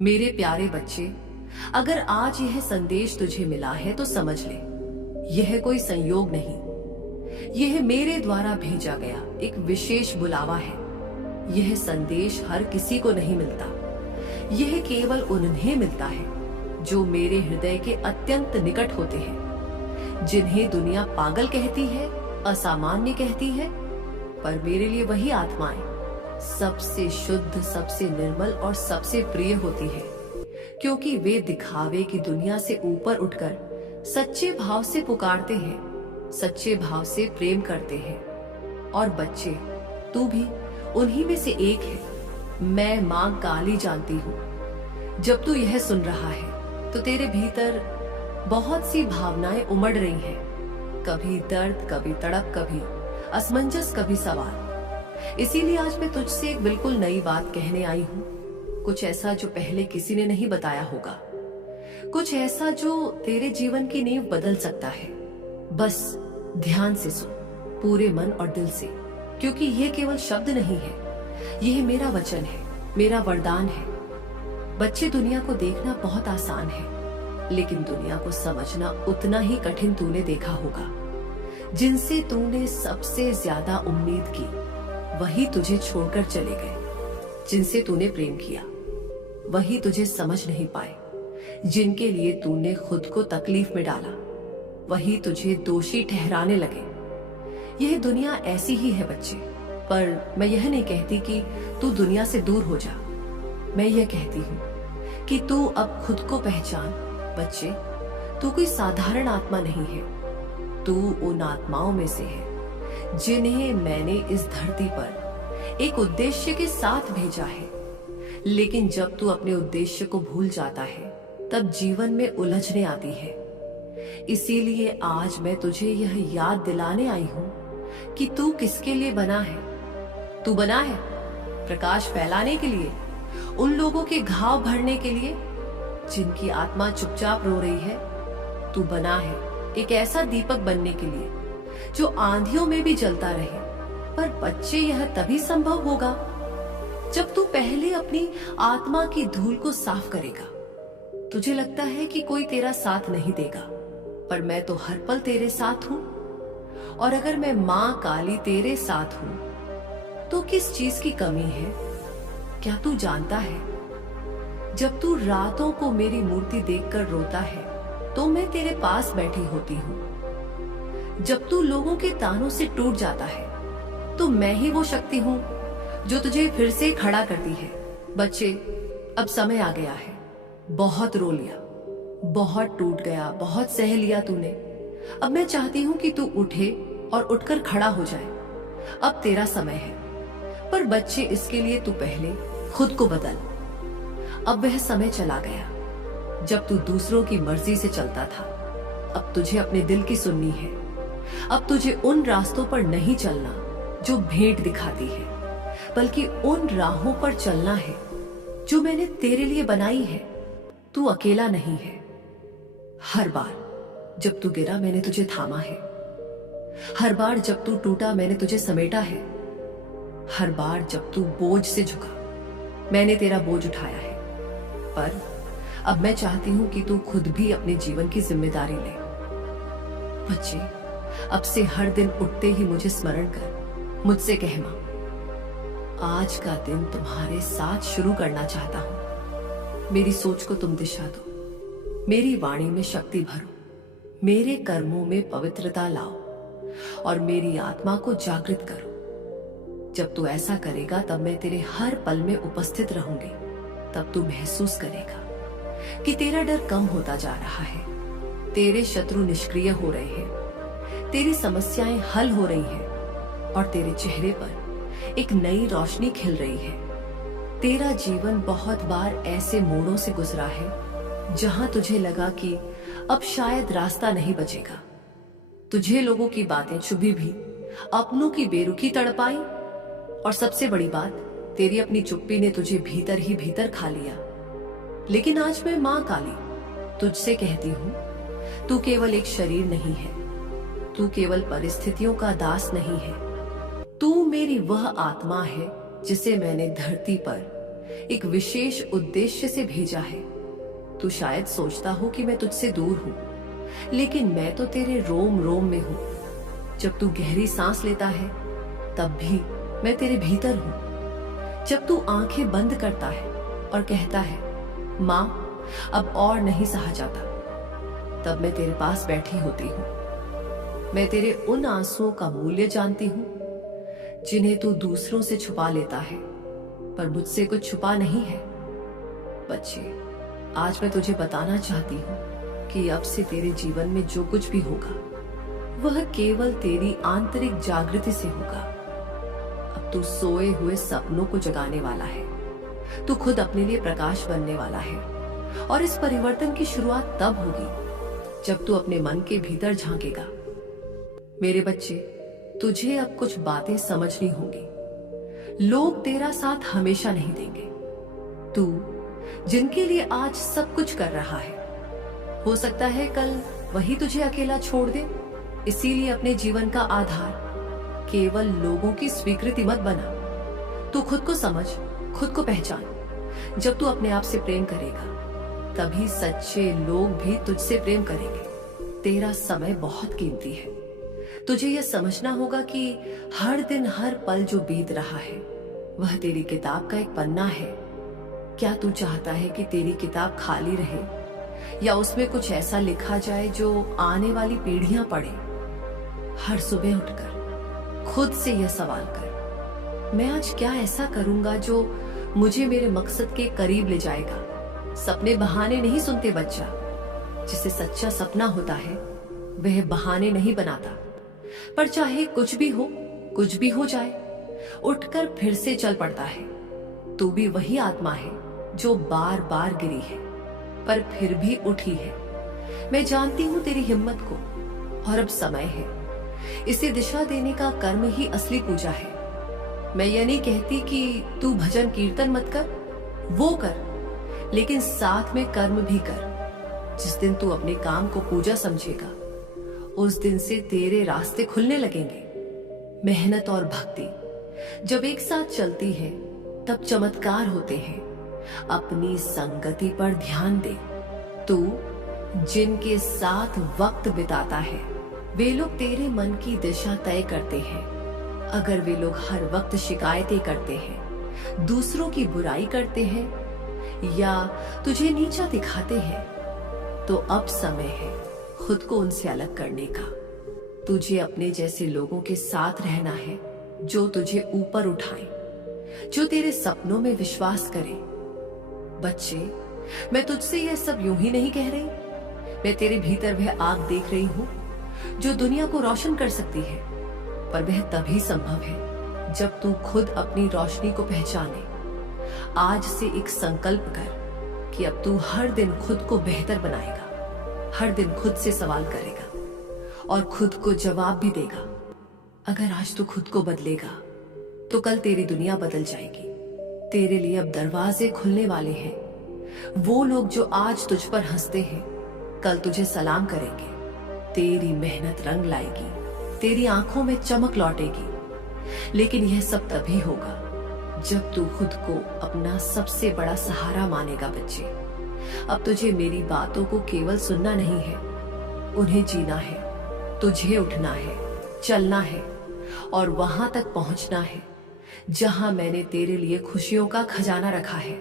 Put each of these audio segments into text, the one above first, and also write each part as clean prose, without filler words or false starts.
मेरे प्यारे बच्चे, अगर आज यह संदेश तुझे मिला है तो समझ ले, यह कोई संयोग नहीं, यह मेरे द्वारा भेजा गया एक विशेष बुलावा है। यह संदेश हर किसी को नहीं मिलता, यह केवल उन्हें मिलता है जो मेरे हृदय के अत्यंत निकट होते हैं, जिन्हें दुनिया पागल कहती है, असामान्य कहती है, पर मेरे लिए वही आत्माएं सबसे शुद्ध, सबसे निर्मल और सबसे प्रिय होती है, क्योंकि वे दिखावे की दुनिया से ऊपर उठकर सच्चे भाव से पुकारते हैं, सच्चे भाव से प्रेम करते हैं। और बच्चे, तू भी उन्हीं में से एक है। मैं मां काली जानती हूँ। जब तू यह सुन रहा है तो तेरे भीतर बहुत सी भावनाएं उमड़ रही हैं, कभी दर्द, कभी तड़प, कभी असमंजस, कभी सवाल। इसीलिए आज मैं तुझसे एक बिल्कुल नई बात कहने आई हूँ, कुछ ऐसा जो पहले किसी ने नहीं बताया होगा, कुछ ऐसा जो तेरे जीवन की नींव बदल सकता है। बस ध्यान से सुन, पूरे मन और दिल से, क्योंकि यह केवल शब्द नहीं है, यह मेरा वचन है, मेरा वरदान है। बच्चे, दुनिया को देखना बहुत आसान है, लेकिन दुनिया को समझना उतना ही कठिन तूने देखा होगा। जिनसे तूने सबसे ज्यादा उम्मीद की, वही तुझे छोड़कर चले गए। जिनसे तूने प्रेम किया, वही तुझे समझ नहीं पाए। जिनके लिए तूने खुद को तकलीफ में डाला, वही तुझे दोषी ठहराने लगे। यह दुनिया ऐसी ही है बच्चे, पर मैं यह नहीं कहती कि तू दुनिया से दूर हो जा। मैं यह कहती हूँ कि तू अब खुद को पहचान। बच्चे, तू कोई साधारण आत्मा नहीं है, तू उन आत्माओं में से है जिन्हें मैंने इस धरती पर एक उद्देश्य के साथ भेजा है। लेकिन जब तू अपने उद्देश्य को भूल जाता है, तब जीवन में उलझने आती है। इसीलिए आज मैं तुझे यह याद दिलाने आई हूं कि तू किसके लिए बना है। तू बना है प्रकाश फैलाने के लिए, उन लोगों के घाव भरने के लिए जिनकी आत्मा चुपचाप रो रही है। तू बना है एक ऐसा दीपक बनने के लिए जो आंधियों में भी जलता रहे। पर बच्चे, यह तभी संभव होगा जब तू पहले अपनी आत्मा की धूल को साफ करेगा। तुझे लगता है कि कोई तेरा साथ नहीं देगा, पर मैं तो हर पल तेरे साथ हूं। और अगर मैं मां काली तेरे साथ हूं, तो किस चीज की कमी है? क्या तू जानता है, जब तू रातों को मेरी मूर्ति देखकर रोता है, तो मैं तेरे पास बैठी होती हूँ। जब तू लोगों के तानों से टूट जाता है, तो मैं ही वो शक्ति हूँ जो तुझे फिर से खड़ा करती है। बच्चे, अब समय आ गया है। बहुत रो लिया, बहुत टूट गया, बहुत सह लिया तूने। अब मैं चाहती हूँ कि तू उठे और उठकर खड़ा हो जाए। अब तेरा समय है। पर बच्चे, इसके लिए तू पहले खुद को बदल। अब वह समय चला गया जब तू दूसरों की मर्जी से चलता था। अब तुझे अपने दिल की सुननी है। अब तुझे उन रास्तों पर नहीं चलना जो भेंट दिखाती है, बल्कि उन राहों पर चलना है जो मैंने तेरे लिए बनाई है। तू अकेला नहीं है। हर बार जब तू गिरा, मैंने तुझे थामा है। हर बार जब तू टूटा, मैंने तुझे समेटा है। हर बार जब तू बोझ से झुका, मैंने तेरा बोझ उठाया है। पर अब मैं चाहती हूं कि तू खुद भी अपने जीवन की जिम्मेदारी ले। बच्चे, अब से हर दिन उठते ही मुझे स्मरण कर, मुझसे कह, मां, आज का दिन तुम्हारे साथ शुरू करना चाहता हूं। मेरी सोच को तुम दिशा दो, मेरी वाणी में शक्ति भरो, मेरे कर्मों में पवित्रता लाओ और मेरी आत्मा को जागृत करो। जब तू ऐसा करेगा, तब मैं तेरे हर पल में उपस्थित रहूंगी। तब तू महसूस करेगा कि तेरा डर कम होता जा रहा है, तेरे शत्रु निष्क्रिय हो रहे हैं, तेरी समस्याएं हल हो रही हैं और तेरे चेहरे पर एक नई रोशनी खिल रही है। तेरा जीवन बहुत बार ऐसे मोड़ों से गुजरा है जहां तुझे लगा कि अब शायद रास्ता नहीं बचेगा। तुझे लोगों की बातें चुभी भी, अपनों की बेरुखी तड़पाई, और सबसे बड़ी बात, तेरी अपनी चुप्पी ने तुझे भीतर ही भीतर खा लिया। लेकिन आज मैं मां काली तुझसे कहती हूं, तू केवल एक शरीर नहीं है, तू केवल परिस्थितियों का दास नहीं है। तू मेरी वह आत्मा है जिसे मैंने धरती पर एक विशेष उद्देश्य से भेजा है। तू शायद सोचता हो कि मैं तुझसे दूर हूं, लेकिन मैं तो तेरे रोम रोम में हूं। जब तू गहरी सांस लेता है तब भी मैं तेरे भीतर हूं। जब तू आंखें बंद करता है और कहता है मां अब और नहीं सहा जाता, तब मैं तेरे पास बैठी होती हूं। मैं तेरे उन आंसुओं का मूल्य जानती हूं जिन्हें तू दूसरों से छुपा लेता है, पर मुझसे कुछ छुपा नहीं है। बच्चे, आज मैं तुझे बताना चाहती हूँ कि अब से तेरे जीवन में जो कुछ भी होगा वह केवल तेरी आंतरिक जागृति से होगा। अब तू सोए हुए सपनों को जगाने वाला है। तू खुद अपने लिए प्रकाश बनने वाला है, और इस परिवर्तन की शुरुआत तब होगी जब तू अपने मन के भीतर झांकेगा। मेरे बच्चे, तुझे अब कुछ बातें समझनी होंगी। लोग तेरा साथ हमेशा नहीं देंगे। तू जिनके लिए आज सब कुछ कर रहा है, हो सकता है कल वही तुझे अकेला छोड़ दे। इसीलिए अपने जीवन का आधार केवल लोगों की स्वीकृति मत बना। तू खुद को समझ, खुद को पहचान। जब तू अपने आप से प्रेम करेगा तभी सच्चे लोग भी तुझसे प्रेम करेंगे। तेरा समय बहुत कीमती है। तुझे यह समझना होगा कि हर दिन हर पल जो बीत रहा है वह तेरी किताब का एक पन्ना है। क्या तू चाहता है कि तेरी किताब खाली रहे, या उसमें कुछ ऐसा लिखा जाए जो आने वाली पीढ़ियां पढ़े? हर सुबह उठकर खुद से यह सवाल कर, मैं आज क्या ऐसा करूंगा जो मुझे मेरे मकसद के करीब ले जाएगा? सपने बहाने नहीं सुनते बच्चा। जिसे सच्चा सपना होता है वह बहाने नहीं बनाता। पर चाहे कुछ भी हो जाए, उठकर फिर से चल पड़ता है। तू भी वही आत्मा है जो बार बार गिरी है पर फिर भी उठी है। मैं जानती हूं तेरी हिम्मत को, और अब समय है। इसे दिशा देने का कर्म ही असली पूजा है। मैं यह नहीं कहती कि तू भजन कीर्तन मत कर, वो कर, लेकिन साथ में कर्म भी कर। जिस दिन तू अपने काम को पूजा समझेगा उस दिन से तेरे रास्ते खुलने लगेंगे। मेहनत और भक्ति जब एक साथ चलती है तब चमत्कार होते हैं। अपनी संगति पर ध्यान दे। तू जिनके साथ वक्त बिताता है वे लोग तेरे मन की दिशा तय करते हैं। अगर वे लोग हर वक्त शिकायतें करते हैं, दूसरों की बुराई करते हैं या तुझे नीचा दिखाते हैं, तो अब समय है खुद को उनसे अलग करने का। तुझे अपने जैसे लोगों के साथ रहना है जो तुझे ऊपर उठाएं, जो तेरे सपनों में विश्वास करें। बच्चे, मैं तुझसे यह सब यूं ही नहीं कह रही। मैं तेरे भीतर वह आग देख रही हूं जो दुनिया को रोशन कर सकती है, पर वह तभी संभव है जब तू खुद अपनी रोशनी को पहचाने। आज से एक संकल्प कर कि अब तू हर दिन खुद को बेहतर बनाएगा, हर दिन खुद से सवाल करेगा और खुद को जवाब भी देगा। अगर आज तू खुद को बदलेगा तो कल तेरी दुनिया बदल जाएगी। तेरे लिए अब दरवाजे खुलने वाले हैं। वो लोग जो आज तुझ पर हंसते हैं कल तुझे सलाम करेंगे। तेरी मेहनत रंग लाएगी, तेरी आंखों में चमक लौटेगी। लेकिन यह सब तभी होगा जब तू खुद को अपना सबसे बड़ा सहारा मानेगा। बच्चे, अब तुझे मेरी बातों को केवल सुनना नहीं है, उन्हें जीना है। तुझे उठना है, चलना है और वहां तक पहुंचना है जहां मैंने तेरे लिए खुशियों का खजाना रखा है।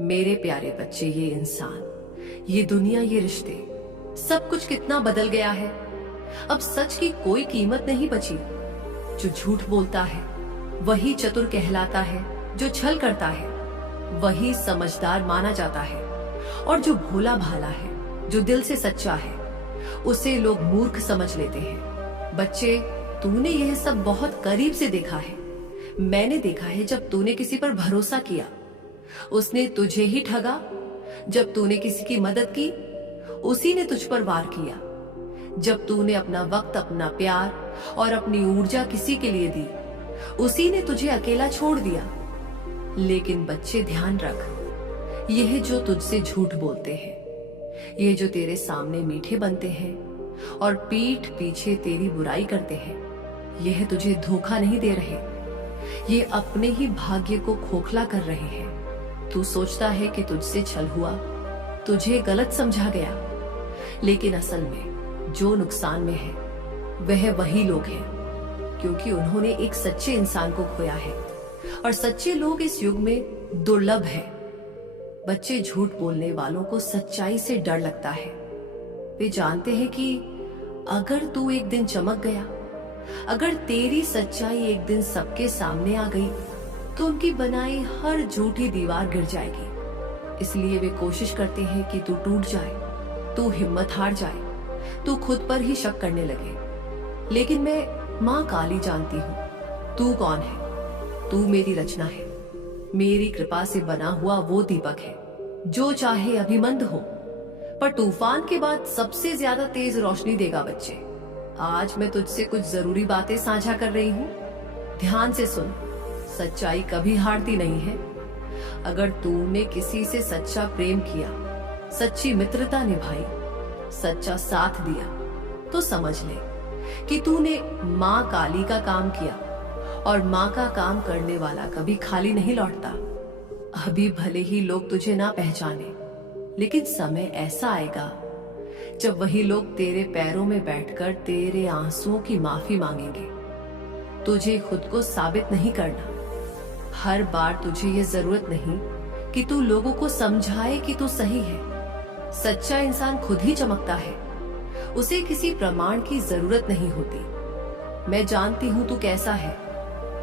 मेरे प्यारे बच्चे, ये इंसान, ये दुनिया, ये रिश्ते, सब कुछ कितना बदल गया है। अब सच की कोई कीमत नहीं बची। जो झूठ बोलता है वही चतुर कहलाता है, जो छल करता है वही समझदार माना जाता है, और जो भोला भाला है, जो दिल से सच्चा है, उसे लोग मूर्ख समझ लेते हैं। बच्चे, तूने यह सब बहुत करीब से देखा है। मैंने देखा है जब तूने किसी पर भरोसा किया, उसने तुझे ही ठगा। जब तूने किसी की मदद की, उसी ने तुझ पर वार किया। जब तूने अपना वक्त, अपना प्यार और अपनी ऊर्जा किसी के लिए दी, उसी ने तुझे अकेला छोड़ दिया। लेकिन बच्चे, ध्यान रख, यह जो तुझसे झूठ बोलते हैं, ये जो तेरे सामने मीठे बनते हैं और पीठ पीछे तेरी बुराई करते हैं, यह तुझे धोखा नहीं दे रहे। ये अपने ही भाग्य को खोखला कर रहे हैं। तू सोचता है कि तुझसे छल हुआ, तुझे गलत समझा गया, लेकिन असल में जो नुकसान में है वह वही लोग हैं, क्योंकि उन्होंने एक सच्चे इंसान को खोया है और सच्चे लोग इस युग में दुर्लभ है। बच्चे, झूठ बोलने वालों को सच्चाई से डर लगता है। वे जानते हैं कि अगर तू एक दिन चमक गया, अगर तेरी सच्चाई एक दिन सबके सामने आ गई, तो उनकी बनाई हर झूठी दीवार गिर जाएगी। इसलिए वे कोशिश करते हैं कि तू टूट जाए, तू हिम्मत हार जाए, तू खुद पर ही शक करने लगे। लेकिन मैं माँ काली जानती हूँ तू कौन है। तू मेरी रचना है, मेरी कृपा से बना हुआ वो दीपक है जो चाहे अभिमंद हो, पर तूफान के बाद सबसे ज्यादा तेज रोशनी देगा। बच्चे, आज मैं तुझसे कुछ जरूरी बातें साझा कर रही हूँ, ध्यान से सुन। सच्चाई कभी हारती नहीं है। अगर तूने किसी से सच्चा प्रेम किया, सच्ची मित्रता निभाई, सच्चा साथ दिया, तो समझ ले कि तूने माँ काली का काम किया, और माँ का काम करने वाला कभी खाली नहीं लौटता। अभी भले ही लोग तुझे ना पहचाने, लेकिन समय ऐसा आएगा जब वही लोग तेरे पैरों में बैठकर तेरे आंसुओं की माफी मांगेंगे। तुझे खुद को साबित नहीं करना। हर बार तुझे ये जरूरत नहीं कि तू लोगों को समझाए कि तू सही है। सच्चा इंसान खुद ही चमकता है, उसे किसी प्रमाण की जरूरत नहीं होती। मैं जानती हूं तू कैसा है,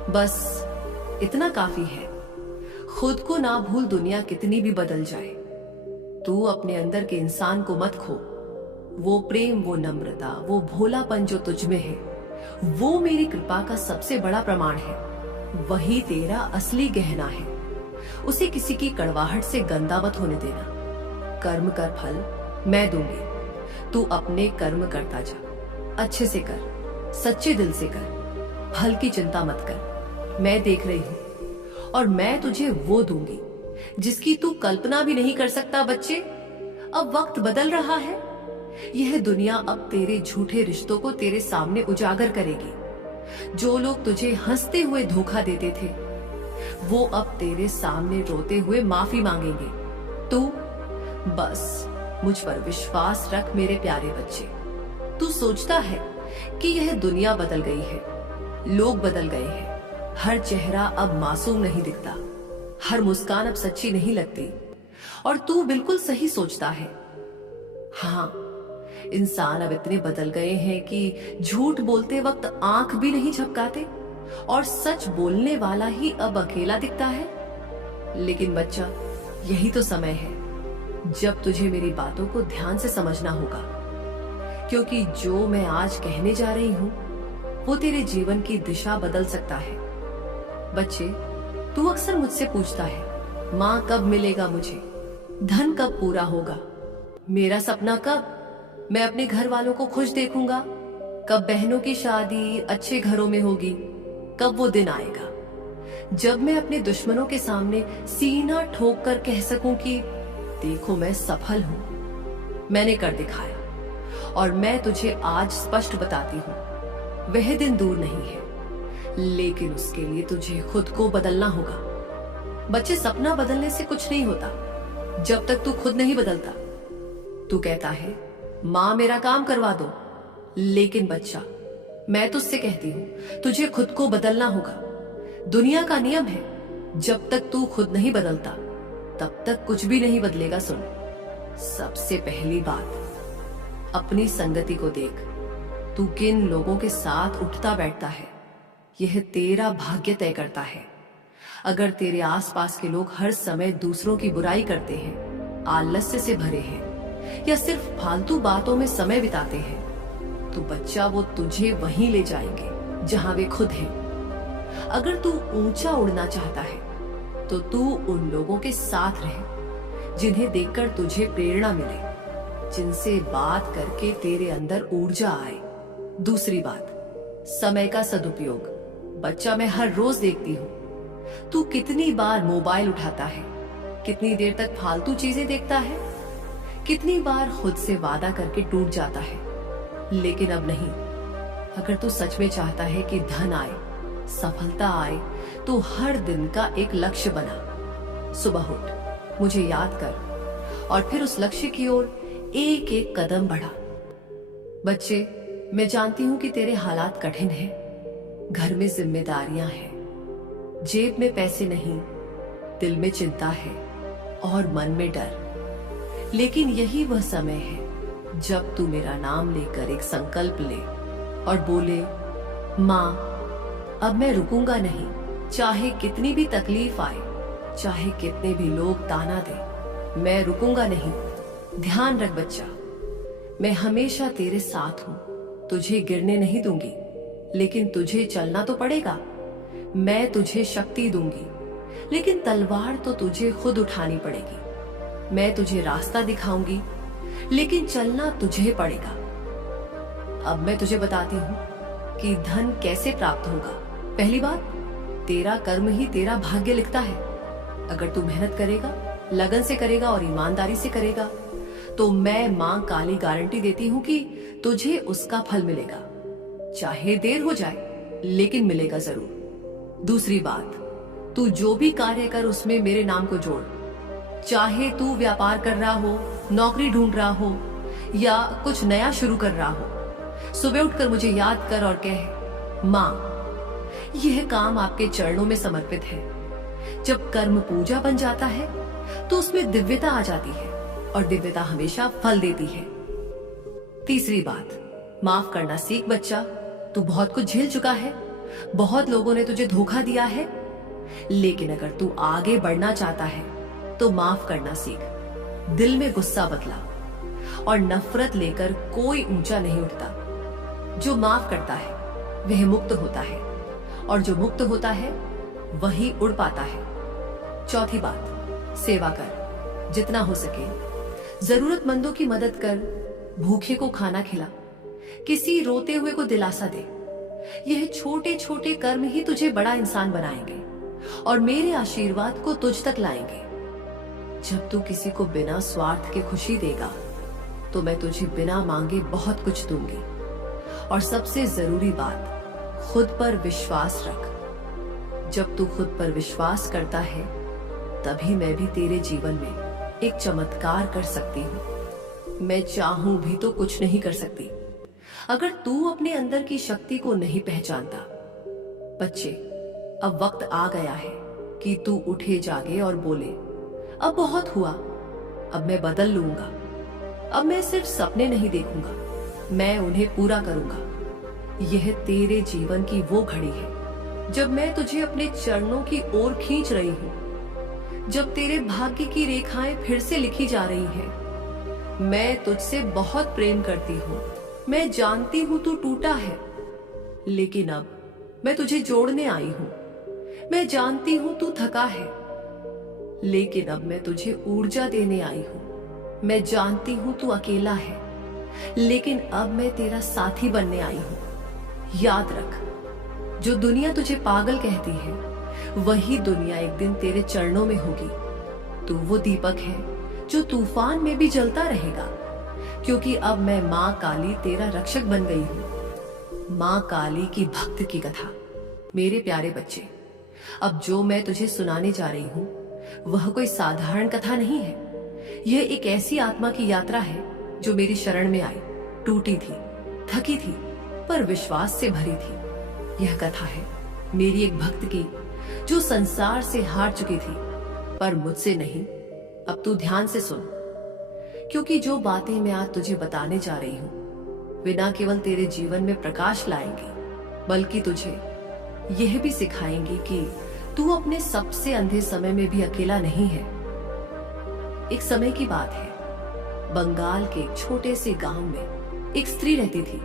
बस इतना काफी है। खुद को ना भूल, दुनिया कितनी भी बदल जाए। तू अपने अंदर के इंसान को मत खो। वो प्रेम, वो नम्रता, वो भोलापन जो तुझ में है, वो मेरी कृपा का सबसे बड़ा प्रमाण है। वही तेरा असली गहना है। उसे किसी की कड़वाहट से गंदा मत होने देना। कर्म कर, फल मैं दूंगी। तू अपने कर्म करता जा, अच्छे से कर, सच्चे दिल से कर। फल की चिंता मत कर, मैं देख रही हूं, और मैं तुझे वो दूंगी जिसकी तू कल्पना भी नहीं कर सकता। बच्चे, अब वक्त बदल रहा है। यह दुनिया अब तेरे झूठे रिश्तों को तेरे सामने उजागर करेगी। जो लोग तुझे हंसते हुए धोखा देते थे, वो अब तेरे सामने रोते हुए माफी मांगेंगे। तू बस मुझ पर विश्वास रख मेरे प्यारे बच्चे। तू सोचता है कि यह दुनिया बदल गई है, लोग बदल गए हैं, हर चेहरा अब मासूम नहीं दिखता, हर मुस्कान अब सच्ची नहीं लगती। और तू बिल्कुल सही सोचता है। हाँ, इंसान अब इतने बदल गए हैं कि झूठ बोलते वक्त आंख भी नहीं झपकाते, और सच बोलने वाला ही अब अकेला दिखता है। लेकिन बच्चा, यही तो समय है जब तुझे मेरी बातों को ध्यान से समझना होगा, क्योंकि जो मैं आज कहने जा रही हूं वो तेरे जीवन की दिशा बदल सकता है। बच्चे, तू अक्सर मुझसे पूछता है, माँ कब मिलेगा मुझे, धन कब पूरा होगा, मेरा सपना कब, मैं अपने घर वालों को खुश देखूंगा, कब बहनों की शादी अच्छे घरों में होगी, कब वो दिन आएगा जब मैं अपने दुश्मनों के सामने सीना ठोक कर कह सकूं कि देखो मैं सफल हूं, मैंने कर दिखाया। और मैं तुझे आज स्पष्ट बताती हूं, वह दिन दूर नहीं है, लेकिन उसके लिए तुझे खुद को बदलना होगा। बच्चे, सपना बदलने से कुछ नहीं होता जब तक तू खुद नहीं बदलता। तू कहता है, माँ मेरा काम करवा दो, लेकिन बच्चा, मैं तुझसे कहती हूं तुझे खुद को बदलना होगा। दुनिया का नियम है, जब तक तू खुद नहीं बदलता तब तक कुछ भी नहीं बदलेगा। सुन, सबसे पहली बात, अपनी संगति को देख। तू किन लोगों के साथ उठता बैठता है, यह तेरा भाग्य तय करता है। अगर तेरे आसपास के लोग हर समय दूसरों की बुराई करते हैं, आलस्य से भरे हैं, या सिर्फ फालतू बातों में समय बिताते हैं, तो बच्चा वो तुझे वहीं ले जाएंगे जहां वे खुद हैं। अगर तू ऊंचा उड़ना चाहता है तो तू उन लोगों के साथ रह जिन्हें देखकर तुझे प्रेरणा मिले, जिनसे बात करके तेरे अंदर ऊर्जा आए। दूसरी बात, समय का सदुपयोग। बच्चा, मैं हर रोज देखती हूँ तू कितनी बार मोबाइल उठाता है, कितनी देर तक फालतू चीजें देखता है, कितनी बार खुद से वादा करके टूट जाता है। लेकिन अब नहीं। अगर तू सच में चाहता है कि धन आए, सफलता आए, तो हर दिन का एक लक्ष्य बना। सुबह उठ, मुझे याद कर और फिर उस लक्ष्य की ओर एक एक कदम बढ़ा। बच्चे, मैं जानती हूं कि तेरे हालात कठिन हैं। घर में जिम्मेदारियां हैं, जेब में पैसे नहीं, दिल में चिंता है और मन में डर। लेकिन यही वह समय है जब तू मेरा नाम लेकर एक संकल्प ले और बोले, माँ, अब मैं रुकूंगा नहीं। चाहे कितनी भी तकलीफ आए, चाहे कितने भी लोग ताना दे, मैं रुकूंगा नहीं। ध्यान रख बच्चा, मैं हमेशा तेरे साथ हूं। तुझे गिरने नहीं दूंगी, लेकिन तुझे चलना तो पड़ेगा। मैं तुझे शक्ति दूंगी, लेकिन तलवार तो तुझे खुद उठानी पड़ेगी। मैं तुझे रास्ता दिखाऊंगी, लेकिन चलना तुझे पड़ेगा। अब मैं तुझे बताती हूं कि धन कैसे प्राप्त होगा। पहली बात, तेरा कर्म ही तेरा भाग्य लिखता है। अगर तू मेहनत करेगा, लगन से करेगा और ईमानदारी से करेगा, तो मैं मां काली गारंटी देती हूं कि तुझे उसका फल मिलेगा। चाहे देर हो जाए, लेकिन मिलेगा जरूर। दूसरी बात, तू जो भी कार्य कर उसमें मेरे नाम को जोड़। चाहे तू व्यापार कर रहा हो, नौकरी ढूंढ रहा हो या कुछ नया शुरू कर रहा हो, सुबह उठकर मुझे याद कर और कह, मां, यह काम आपके चरणों में समर्पित है। जब कर्म पूजा बन जाता है तो उसमें दिव्यता आ जाती है और दिव्यता हमेशा फल देती है। तीसरी बात, माफ करना सीख बच्चा। तू बहुत कुछ झेल चुका है, बहुत लोगों ने तुझे धोखा दिया है, लेकिन अगर तू आगे बढ़ना चाहता है तो माफ करना सीख। दिल में गुस्सा बदला और नफरत लेकर कोई ऊंचा नहीं उठता। जो माफ करता है वह मुक्त होता है और जो मुक्त होता है वही उड़ पाता है। चौथी बात, सेवा कर, जितना हो सके। जरूरतमंदों की मदद कर, भूखे को खाना खिला, किसी रोते हुए को दिलासा दे। यह छोटे छोटे कर्म ही तुझे बड़ा इंसान बनाएंगे और मेरे आशीर्वाद को तुझ तक लाएंगे। जब तू किसी को बिना स्वार्थ के खुशी देगा तो मैं तुझे बिना मांगे बहुत कुछ दूंगी। और सबसे जरूरी बात, खुद पर विश्वास रख। जब तू खुद पर विश्वास करता है तभी मैं भी तेरे जीवन में एक चमत्कार कर सकती हूँ। मैं चाहूं भी तो कुछ नहीं कर सकती अगर तू अपने अंदर की शक्ति को नहीं पहचानता। बच्चे, अब वक्त आ गया है कि तू उठे जागे और बोले, अब बहुत हुआ, अब मैं बदल लूंगा। अब मैं सिर्फ सपने नहीं देखूंगा, मैं उन्हें पूरा करूंगा। यह तेरे जीवन की वो घड़ी है जब मैं तुझे अपने चरणों की ओर खींच रही हूं, जब तेरे भाग्य की रेखाएं फिर से लिखी जा रही हैं। मैं तुझसे बहुत प्रेम करती हूं। मैं जानती हूं तू टूटा है, लेकिन अब मैं तुझे जोड़ने आई हूं। मैं जानती हूं तू थका है, लेकिन अब मैं तुझे ऊर्जा देने आई हूं। मैं जानती हूं तू अकेला है, लेकिन अब मैं तेरा साथी बनने आई हूं। याद रख, जो दुनिया तुझे पागल कहती है वही दुनिया एक दिन तेरे चरणों में होगी। तू वो दीपक है जो तूफान में भी जलता रहेगा, क्योंकि अब मैं मां काली तेरा रक्षक बन गई हूं। मां काली की भक्त की कथा। मेरे प्यारे बच्चे, अब जो मैं तुझे सुनाने जा रही हूं वह कोई साधारण कथा नहीं है। यह एक ऐसी आत्मा की यात्रा है जो मेरी शरण में आई, टूटी थी, थकी थी, पर विश्वास से भरी थी। यह कथा है मेरी एक भक्त की जो संसार से हार चुकी थी, पर मुझसे नहीं। अब तू ध्यान से सुन, क्योंकि जो बातें मैं आज तुझे बताने जा रही हूं वे न केवल तेरे जीवन में प्रकाश लाएंगी, बल्कि तुझे यह भी सिखाएंगी कि तू अपने सबसे अंधे समय में भी अकेला नहीं है। एक समय की बात है, बंगाल के एक छोटे से गांव में एक स्त्री रहती थी।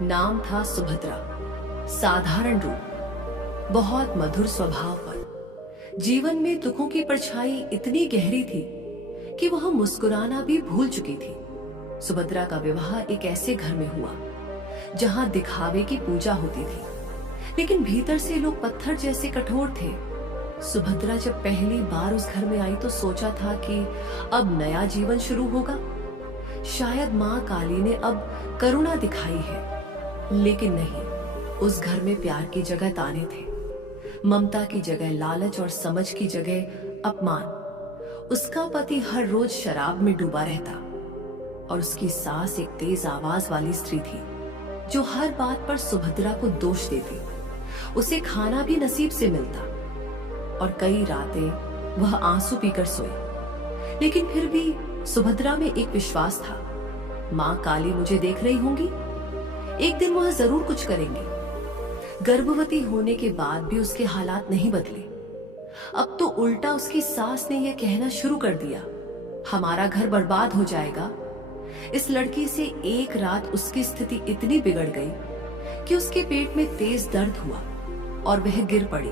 नाम था सुभद्रा। साधारण रूप, बहुत मधुर स्वभाव पर जीवन में दुखों की परछाई इतनी गहरी थी कि वह मुस्कुराना भी भूल चुकी थी। सुभद्रा का विवाह एक ऐसे घर में हुआ जहां दिखावे की पूजा होती थी, लेकिन भीतर से लोग पत्थर जैसे कठोर थे। सुभद्रा जब पहली बार उस घर में आई तो सोचा था कि अब नया जीवन शुरू होगा। शायद मां काली ने अब करुणा दिखाई है, लेकिन नहीं। उस घर में प्यार की जगह ताने थे, ममता की जगह लालच और समझ की जगह अपमान। उसका पति हर रोज शराब में डूबा रहता और उसकी सास एक तेज आवाज वाली स्त्री थी जो हर बात पर सुभद्रा को दोष देती। उसे खाना भी नसीब से मिलता और कई रातें वह आंसू पीकर सोई। लेकिन फिर भी सुभद्रा में एक विश्वास था, मां काली मुझे देख रही होंगी, एक दिन वह जरूर कुछ करेंगी। गर्भवती होने के बाद भी उसके हालात नहीं बदले। अब तो उल्टा उसकी सास ने यह कहना शुरू कर दिया, हमारा घर बर्बाद हो जाएगा। इस लड़की से एक रात उसकी स्थिति इतनी बिगड़ गई कि उसके पेट में तेज दर्द हुआ और वह गिर पड़ी,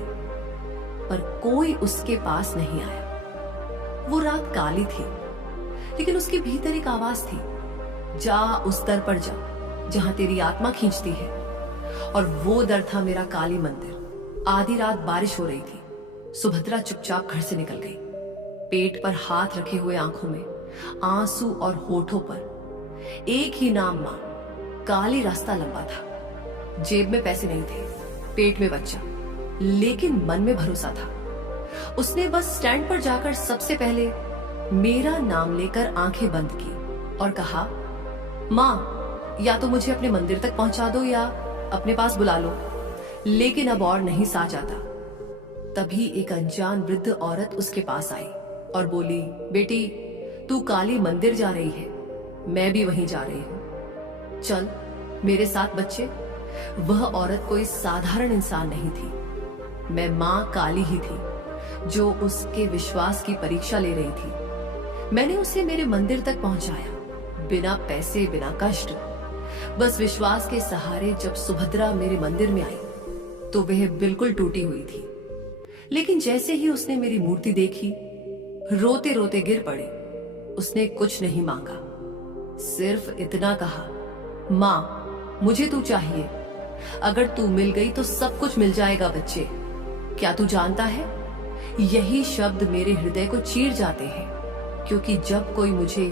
पर कोई उसके पास नहीं आया। वो रात काली थी, लेकिन उसके भीतर एक आवाज थी, जा उस दर पर जा जहां तेरी आत्मा खींचती है। और वो दर था मेरा काली मंदिर। आधी रात बारिश हो रही थी। सुभद्रा चुपचाप घर से निकल गई, पेट पर हाथ रखे हुए, आंखों में आंसू और होठों पर एक ही नाम, मां काली। रास्ता लंबा था, जेब में पैसे नहीं थे, पेट में बच्चा, लेकिन मन में भरोसा था। उसने बस स्टैंड पर जाकर सबसे पहले मेरा नाम लेकर आंखें बंद की और कहा, मां या तो मुझे अपने मंदिर तक पहुंचा दो या अपने पास बुला लो, लेकिन अब और नहीं सा जाता। तभी एक अनजान वृद्ध औरत उसके पास आई और बोली, बेटी तू काली मंदिर जा रही है, मैं भी वहीं जा रही हूं, चल मेरे साथ बच्चे। वह औरत कोई साधारण इंसान नहीं थी, मैं मां काली ही थी जो उसके विश्वास की परीक्षा ले रही थी। मैंने उसे मेरे मंदिर तक पहुंचाया, बिना पैसे बिना कष्ट, बस विश्वास के सहारे। जब सुभद्रा मेरे मंदिर में आई तो वह बिल्कुल टूटी हुई थी, लेकिन जैसे ही उसने मेरी मूर्ति देखी, रोते रोते गिर पड़ी। उसने कुछ नहीं मांगा, सिर्फ इतना कहा, मां मुझे तू चाहिए, अगर तू मिल गई तो सब कुछ मिल जाएगा बच्चे। क्या तू जानता है, यही शब्द मेरे हृदय को चीर जाते हैं, क्योंकि जब कोई मुझे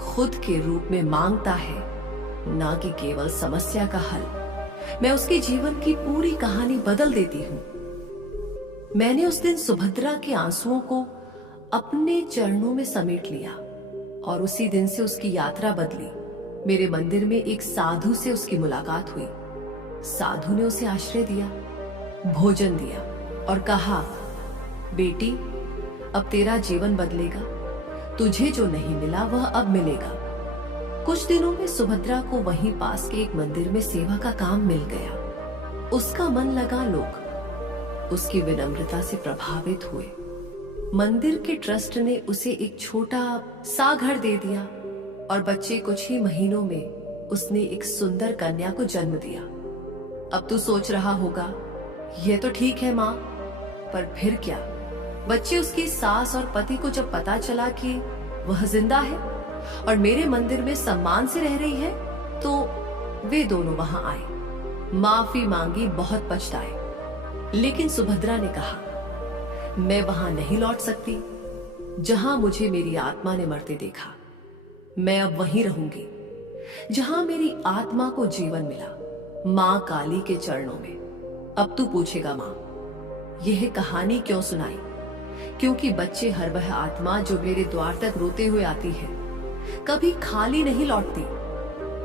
खुद के रूप में मांगता है, ना कि केवल समस्या का हल, मैं उसके जीवन की पूरी कहानी बदल देती हूं। मैंने उस दिन सुभद्रा के आंसुओं को अपने चरणों में समेट लिया और उसी दिन से उसकी यात्रा बदली। मेरे मंदिर में एक साधु से उसकी मुलाकात हुई। साधु ने उसे आश्रय दिया, भोजन दिया और कहा, बेटी अब तेरा जीवन बदलेगा, तुझे जो नहीं मिला वह अब मिलेगा। कुछ दिनों में सुभद्रा को वहीं पास के एक मंदिर में सेवा का काम मिल गया। उसका मन लगा, लोग उसकी विनम्रता से प्रभावित हुए। मंदिर के ट्रस्ट ने उसे एक छोटा सा घर दे दिया और बच्चे कुछ ही महीनों में उसने एक सुंदर कन्या को जन्म दिया। अब तू सोच रहा होगा, यह तो ठीक है मां, पर फिर क्या? बच्चे उसकी सास और पति को जब पता चला कि वह जिंदा है और मेरे मंदिर में सम्मान से रह रही है, तो वे दोनों वहां आए, माफी मांगी, बहुत पछताए। लेकिन सुभद्रा ने कहा, मैं वहां नहीं लौट सकती जहां मुझे मेरी आत्मा ने मरते देखा। मैं अब वहीं रहूंगी जहां मेरी आत्मा को जीवन मिला, मां काली के चरणों में। अब तू पूछेगा, मां यह कहानी क्यों सुनाई? क्योंकि बच्चे, हर वह आत्मा जो मेरे द्वार तक रोते हुए आती है, कभी खाली नहीं लौटती।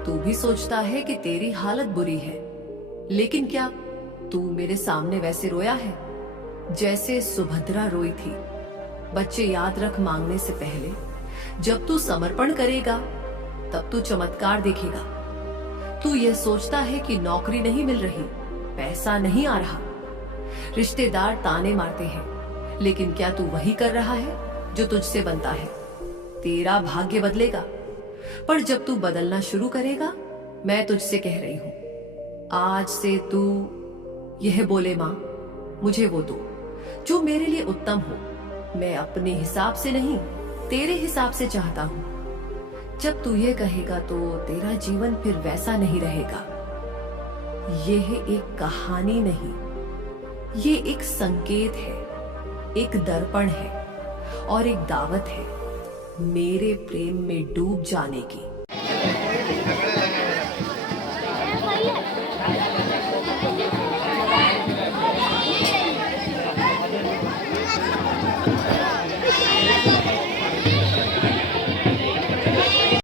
तू भी सोचता है कि तेरी हालत बुरी है, लेकिन क्या तू मेरे सामने वैसे रोया है जैसे सुभद्रा रोई थी? बच्चे याद रख, मांगने से पहले जब तू समर्पण करेगा तब तू चमत्कार देखेगा। तू यह सोचता है कि नौकरी नहीं मिल रही, पैसा नहीं आ रहा, रिश्तेदार ताने मारते हैं, लेकिन क्या तू वही कर रहा है जो तुझसे बनता है? तेरा भाग्य बदलेगा, पर जब तू बदलना शुरू करेगा, मैं तुझसे कह रही हूं, आज से तू यह बोले, मां मुझे वो दो जो मेरे लिए उत्तम हो। मैं अपने हिसाब से नहीं, तेरे हिसाब से चाहता हूं। जब तू ये कहेगा तो तेरा जीवन फिर वैसा नहीं रहेगा। यह एक कहानी नहीं, ये एक संकेत है, एक दर्पण है और एक दावत है मेरे प्रेम में डूब जाने की।